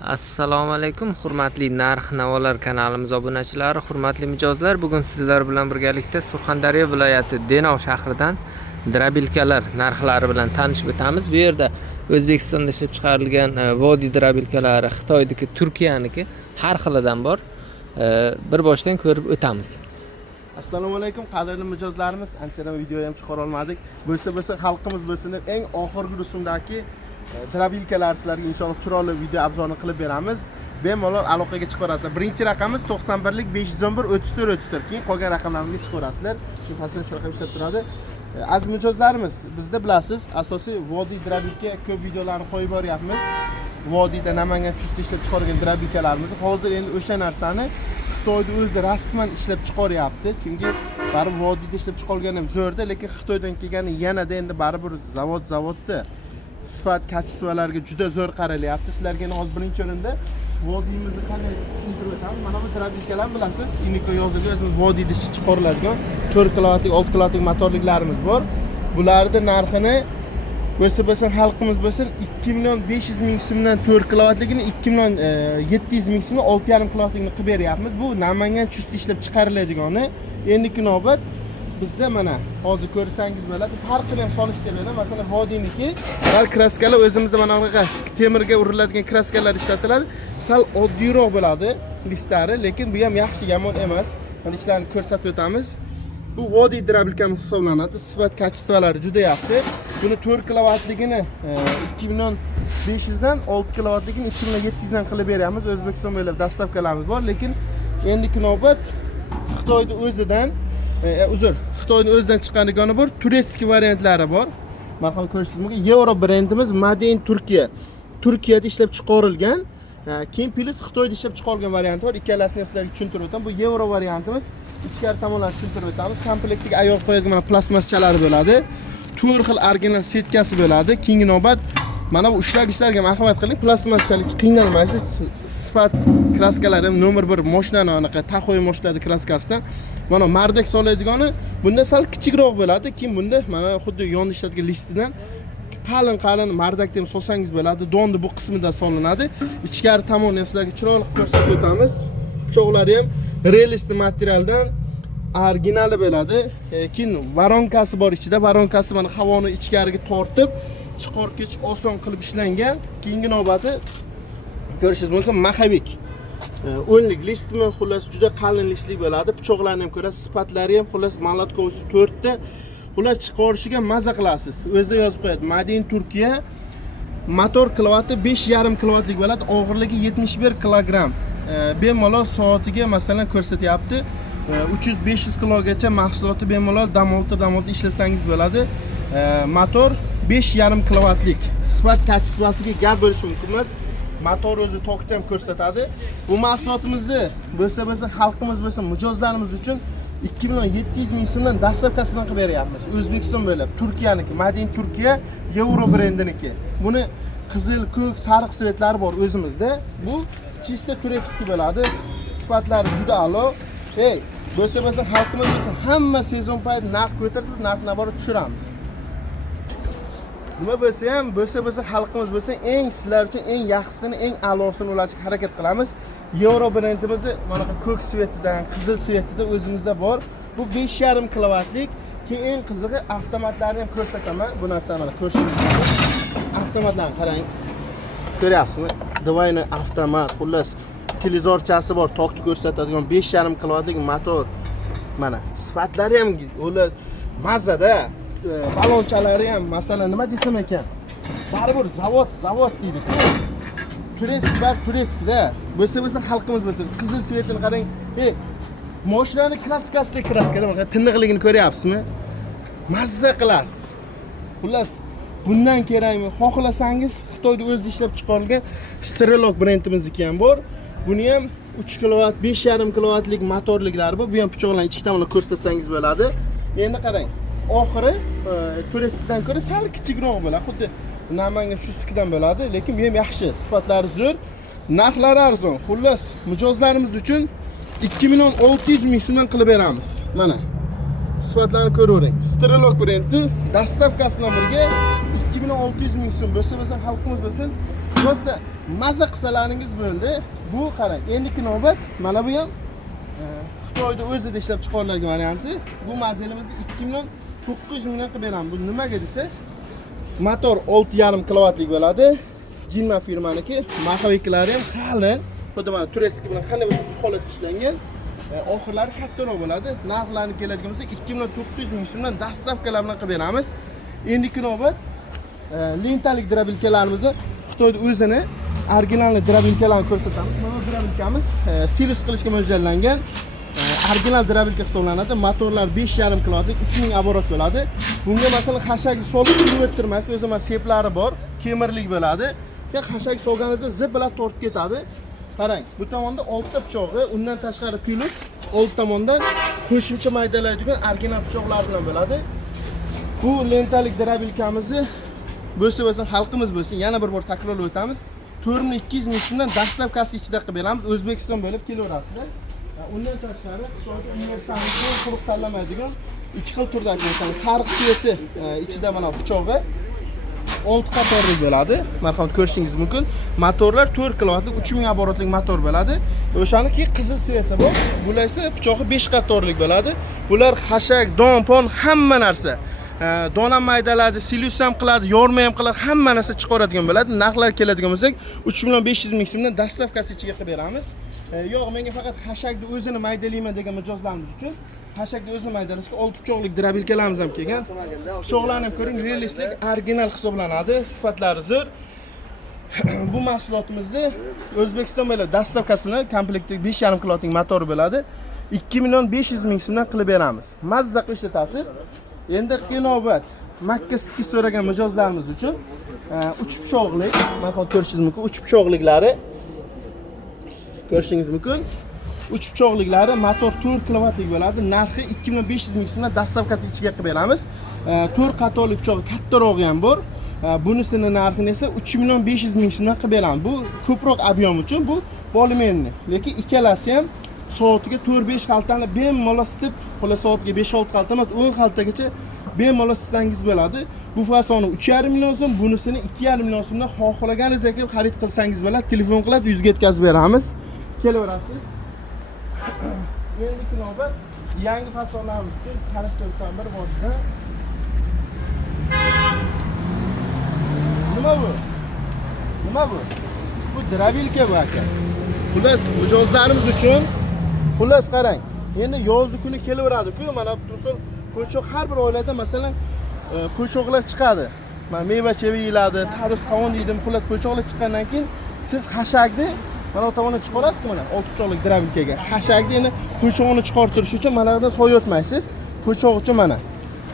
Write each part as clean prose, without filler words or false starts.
Assalomu alaykum, hurmatli Narx Navolar kanalimiz obunachilari, hurmatli mijozlar. Bugun sizlar bilan birgalikda Surxondaryo viloyati Denov shahridan drabilkalar narxlari bilan tanishib o'tamiz. Bu yerda O'zbekistonda ishlab chiqarilgan vodiy drabilkalari, Xitoydagi, Turkiyaniki har xilidan bor. Bir boshdan ko'rib o'tamiz. Assalomu alaykum qadrli mijozlarimiz. Anchadan video ham chiqara olmadik. Bo'lsa xalqimiz bo'lsin deb eng oxirgi rusumdagi drabilkalar sizlarga inshaalloh chiroyli video obzorini qilib beramiz. Bemalol aloqaga chiqarasizlar. Birinchi raqamimiz 91lik 511 34 34. Keyin qolgan raqamlarga chiqarasizlar. Shu pasdan shu raqam ishlab turadi. Aziz mijozlarimiz, bizda bilasiz, asosiy vodiy drabilka ko'p videolarni qo'yib boryapmiz. Vodiyda Namangan chustda ishlab chiqargan drabilkalarimiz hozir endi o'sha narsani Xitoyda o'zi rasman ishlab chiqaryapti. Chunki baribir vodiyda ishlab chiqargan ham zo'rda, lekin Xitoydan kelgani yanada endi baribir zavodda sifat kачестволарga juda zo'r qaralyapti. Sizlarga hozir birinchi o'rinda vodiyimizni qanday tushuntirib o'taman. Mana bu drabilkalar bilasiz, Iniko yozilgan o'zimiz vodiyda chiqariladigan 4 kilovatlik, 6 kilovatlik motorliklarimiz bor. Bularning narxini bo'lsa xalqimiz bo'lsin 2 million 500 ming so'mdan 4 kilovatligini 2 million 700 ming so'mdan 6,5 kilovatligini qilib beryapmiz. Bu Namangan chustda ishlab chiqariladigani. Endiki navbat bizda mana hozir ko'rsangiz bo'ladi, farqini ham solishga beradi. Masalan, vodiyniki sal kraskalar o'zimizda mana bunaqa temirga uriladigan kraskalar ishlatiladi. Sal oddiyroq bo'ladi listlari, lekin bu ham yaxshi, yomon emas. Mana ishlarni ko'rsatib o'tamiz. Bu vodiy drabilkamiz hisoblanadi. Sifat kачестволari juda yaxshi. Buni 4 kilovatligini 2 million 500 dan 6 kilovatligini 2 million 700 dan qilib beryapmiz. O'zbekiston bo'ylab dastavkalarimiz bor, lekin endiki navbat Xitoyda o'zidan Xitoyning o'zidan chiqqanigani bor, turetskiy variantlari bor. Marhamat ko'rishingiz mumkin. Euro brendimiz Made in Turkiya. Turkiyada ishlab chiqarilgan. Keyin plus Xitoyda ishlab chiqarilgan varianti bor. Ikkalasini sizlarga tushuntirib o'taman. Bu Euro variantimiz. Ichkari tomonlarni tushuntirib o'tamiz. Komplektiga oyoq qo'yadigan mana plastmassachalari bo'ladi. 4 xil original setkasi bo'ladi. Keyingi navbat mana bu ushlagichlarga marhamat qiling. Plastmassachalik qiynalmaysiz. Sifat kraskalar ham nomer 1 mashinani anaqa taxoy mashinada kraskasidan. Mana mardak solaydigani bunda sal kichikroq bo'ladi. Keyin bunda mana xuddi yonda ishlatgan listidan qalin mardak deb solsangiz bo'ladi. Donni bu qismidan solinadi. Ichkari tomonni sizlarga chiroyli ko'rsatib o'tamiz. Pichoqlari ham realistik materialdan originali bo'ladi. Keyin varonkasi bor ichida. Varonkasi mana havoni ichkariga tortib chiqarib oson qilib ishlangan. Keyingi navbati ko'rishingiz mumkin maxavik. O'nlik listmi, xullas juda qalin listlik bo'ladi. Pichoqlarni ham ko'rasiz, sifatlari ham xullas Malatkovsi 4 ta. Xullas chiqarishiga maza qilasiz. O'zida yozib qo'yadi. Made in Turkiya. Motor kilovati 5,5 kilovatlik bo'ladi. Og'irligi 71 kilogramm. Bemalol soatiga masalan ko'rsatyapti. 300-500 kilogacha mahsuloti bemalol damolta ishlasangiz bo'ladi. Motor 5,5 kilovatlik. Sifat kачествосiga gap bo'lishi mumkin emas. Motor o'zi tokda ham ko'rsatadi. Bu mahsulotimizni bo'lsa xalqimiz bo'lsa mijozlarimiz uchun 2 million 700 ming so'mdan dastavkasidan qilib beryapmiz. O'zbekiston bo'ylab Turkiyaniki, Made in Turkiya, Euro brendiniki. Buni qizil, ko'k, sariq svetlari bor o'zimizda. Bu chista turetskiy bo'ladi. Sifatlari juda a'lo. Bo'lsa xalqimiz bo'lsa hamma sezon payti narx ko'tarsa, narxni bor tushiramiz. Nima bo'lsa xalqimiz bo'lsa eng sizlar uchun eng yaxshisini, eng a'losini ulashga harakat qilamiz. Euro brendimizni mana bu ko'k svetidan, qizil svetidan o'zimizda bor. Bu 5,5 kilovatlik. Keyin eng qizig'i avtomatlarni ham ko'rsataman. Bu narsani mana ko'rishingiz mumkin. Avtomatlarni qarang. Ko'ryapsizmi? Двойной avtomat, xullas televizorchasi bor, tokni ko'rsatadigan 5,5 kilovatlik motor. Mana sifatlari ham ular mazada. Balonchalari ham masalan nima desam ekan, baribir zavod deydi. Turetskida bo'lsa xalqimiz bo'lsa qizil svetini qarang. Mashinani kraskasida mana tiniqligini ko'ryapsizmi? Mazza qilasiz. Xullas bundan kerakmi? Xohlasangiz Xitoyda o'zida ishlab chiqarilgan Strelok brendimizniki ham bor. Buni ham 3 kilovat, 5,5 kilovatlik motorliklari bor. Bu ham pichoqlarni ichki tomonini ko'rsatsangiz bo'ladi. Endi qarang. Oxiri turetskdan ko'ra sal kichikroq bo'ladi. Xuddi Namangan chustkidan bo'ladi, lekin bu ham yaxshi. Sifatlari zo'r, narxlari arzon. Xullas, mijozlarimiz uchun 2 million 600 ming so'mdan qilib beramiz. Mana sifatlarni ko'ravering. Strelok brendi dastavkasi bilan birga 2 million 600 ming so'm bo'lsa xalqimiz bo'lsin. Prosta Maza qilsalaringiz bo'ldi. Bu qarang, endiki navbat mana bu ham Xitoyda o'zida ishlab chiqarilgan varianti. Bu modelimizni 2 million 900 mingdan qilib beramiz. Bu nimaga desa, motor 6,5 kilovatlik bo'ladi. Jinma firmaniki, maxoviklari ham qalin. Xuddi mana tureski bilan qanday bo'lsa shu holatda ishlangan. Oxirlari kattaroq bo'ladi. Narxlarini keladigan bo'lsa 2 million 900 ming so'mdan dastavkalar bilan qilib beramiz. Endiki navbat lentalik drabilkalarimizni Xitoyda o'zini original drabilkalarni ko'rsatamiz. Mana drabilkamiz silus qilishga mo'ljallangan. Original drabilka hisoblanadi. Motorlar 5,5 kilovatlik 3000 оборот bo'ladi. Bunga masalan xashak solib o'tirmaysiz. O'zi mana seplari bor, kemirlik bo'ladi. Ya xashak solganingizda zip bilan tortib ketadi. Qarang, bu tomonda 6 ta pichog'i, undan tashqari plus old tomondan qo'shimcha maydalaydigan original pichoqlar bilan bo'ladi. Bu lentalik drabilkamizni bo'lsa xalqimiz bo'lsin, yana bir bor takrorlab o'tamiz. 4200 ming so'mdan dastavkasi ichida qilib beramiz. O'zbekiston bo'lib kelaverasizlar. Undan tashqari Xitoyda universalni quruq tanlamaydigan ikki xil turdagi bo'lsa, sariq sveti ichida mana pichog'i 6 qatorlik bo'ladi. Marhamat ko'rishingiz mumkin. Motorlar 4 kilovatlik 3000 оборотlik motor bo'ladi. O'shaniki qizil sveti bor. Bular esa pichog'i 5 qatorlik bo'ladi. Bular xashak, don-pon hamma narsa. Dona maydaladi, silus ham qiladi, yorma ham qiladi, hamma narsa chiqaradigan bo'ladi. Narxlar keladigan bo'lsak, 3 million 500 ming so'mdan dastavkasi ichiga qilib beramiz. Yo'q, menga faqat xashakni o'zini maydalayman degan mijozlarimiz uchun xashakni o'zini maydalashga 6 pichoqlik drabilkalarimiz ham kelgan. Pichoqlarni ham ko'ring, realistik, original hisoblanadi, sifatlari zo'r. Bu mahsulotimizni O'zbekiston bo'ylab dastavkasi bilan komplektda 5,5 kilovatlik motor bo'ladi. 2 million 500 ming so'mdan qilib beramiz. Mazza qilib ishlatasiz. Endi navbat Makka so'ragan mijozlarimiz uchun 3 pichoqlik, mana ko'rishingiz mumkin, 3 pichoqliklari ko'rishingiz mumkin. 3 pichoqliklari motor 4 kilovatlik bo'ladi. Narxi 2 million 500 ming so'mdan dastavkasi ichiga qilib beramiz. 4 qatorli pichoq kattarog'i ham bor. Bunisining narxini esa 3 million 500 ming so'mdan qilib beramiz. Bu ko'proq ob'yom uchun, bu polimerni. Lekin ikkalasi ham soatiga 4-5 xaltani bemalol isitib, xolos soatiga 5-6 xalta emas, 10 xaltagacha bemalol isitsangiz bo'ladi. Bu fasoni 3,5 million so'm, bunisini 2,5 million so'mdan xohlaganingizdek qilib xarid qilsangiz bo'ladi. Telefon qilib yuzga yetkazib beramiz. Kelaverasiz. Endi navbat yangi fasonlarimiz uchun qarashtirgan bir borda. Nima bu? Nima bu? Bu drabilka bu aka. Xullas, mijozlarimiz uchun xullas qarang. Endi yozgi kuni kelaveradi-ku, mana misol po'choq har bir oilada masalan po'choqlar chiqadi. Mana meva-cheva yeyiladi, tarvuz qovun deydimi, xullas po'choqlar chiqqandan keyin siz xashakni mana bu tomondan chiqarasiz-ku mana 6 pichoqlik drabilkaga. Xashakni endi po'choqni chiqartirish uchun mana yerdan so'yotmaysiz. Po'choq uchun mana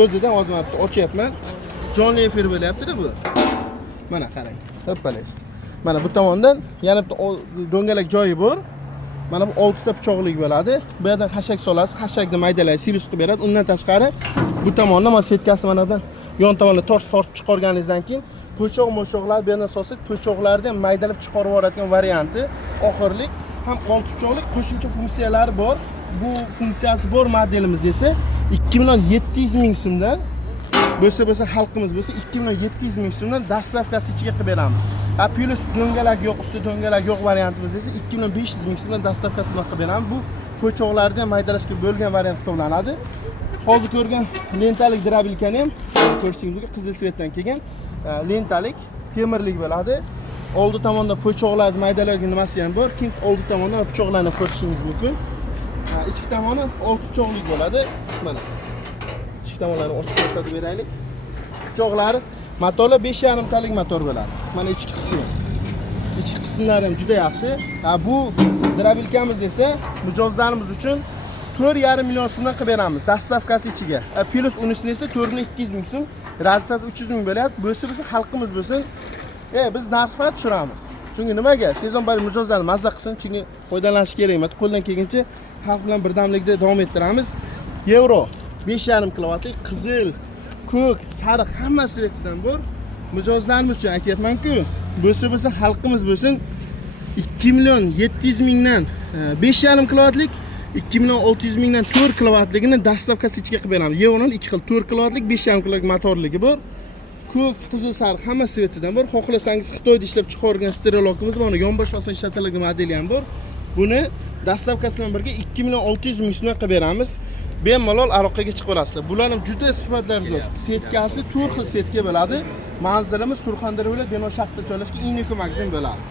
o'zidan hozir ochyapman. Jonli efir bo'lyapti-da bu. Mana qarang. Hoppalaysiz. Mana bu tomondan yana bitta do'ngalak joyi bor. Mana bu 6 ta pichoqlik bo'ladi. Bu yerdan xashak solasiz, xashakni maydalaysiz, silus qilib beradi. Undan tashqari bu tomondan mana setkasi manadan yon tomondan tortib chiqarganingizdan keyin po'choqlar bu yerdan solsangiz, po'choqlarni ham maydalab chiqarib yuboradigan varianti. Oxirlik ham 6 pichoqlik qo'shimcha funksiyalari bor. Bu funksiyasi bor modelimiz esa 2 million 700 ming so'mdan bo'lsa xalqimiz bo'lsa 2 million 700 ming so'mdan dastavkasi ichiga qilib beramiz. Plus do'ngalak yo'q, usti do'ngalak yo'q variantimiz esa 2 million 500 ming so'mdan dastavkasi bilan qilib beramiz. Bu po'choqlarni ham maydalashga bo'lgan variant hisoblanadi. Hozir ko'rgan lentalik drabilkani ham ko'rishingiz mumkin, qizil svetdan kelgan lentalik temirlik bo'ladi. Oldi tomonda po'choqlarni maydalaydigan nimasi ham bor. Keyin oldi tomondan pichoqlarni ko'rishingiz mumkin. Ichki tomoni 6 pichoqlik bo'ladi. Mana ichki tomonlarini ochib ko'rsatib beraylik. Pichoqlari motorlar 5,5 talik motor bo'ladi. Mana ichki qismi. Ichki qismlari ham juda yaxshi. Bu drabilkamiz esa mijozlarimiz uchun 4,5 million so'mdan qilib beramiz dastavkasi ichiga. Plus unisini esa 4,200 ming so'm, raziyasi 300 ming bo'lyapti. Bo'lsa xalqimiz bo'lsin, biz narxni tushiramiz. Chunki nimaga? Sezon boy mijozlarni mazza qilsin, chunki foydalanish kerak emas. Qo'ldan kelguncha xalq bilan birdamlikda davom ettiramiz. Euro 5,5 kilovatlik qizil, ko'k, sariq hamma svetidan bor. Mijozlarimiz uchun aytyapman-ku, bo'lsa xalqimiz bo'lsin 2 million 700 mingdan 5,5 kilovatlik, 2 million 600 mingdan 4 kilovatligini dastavkasi ichiga qilib beramiz. Euro'ning 2 xil 4 kilovatlik, 5,5 kilovatlik motorligi bor. ko'k, qizil, sariq hamma svetidan bor. Xohlasangiz Xitoyda ishlab chiqargan sterolokimiz bor. Uni yonbosh fasonda ishlatilgan modeli ham bor. Buni dastlabkasi bilan birga 2.600.000 so'mga qilib beramiz. Bemalol aloqaga chiqib olasizlar. Bularning juda sifatlari zo'r. Setkasi 4 xil setka bo'ladi. Manzilimiz Surxondaryo viloyati Denov shahrida joylashgan Ineko magazin bo'ladi.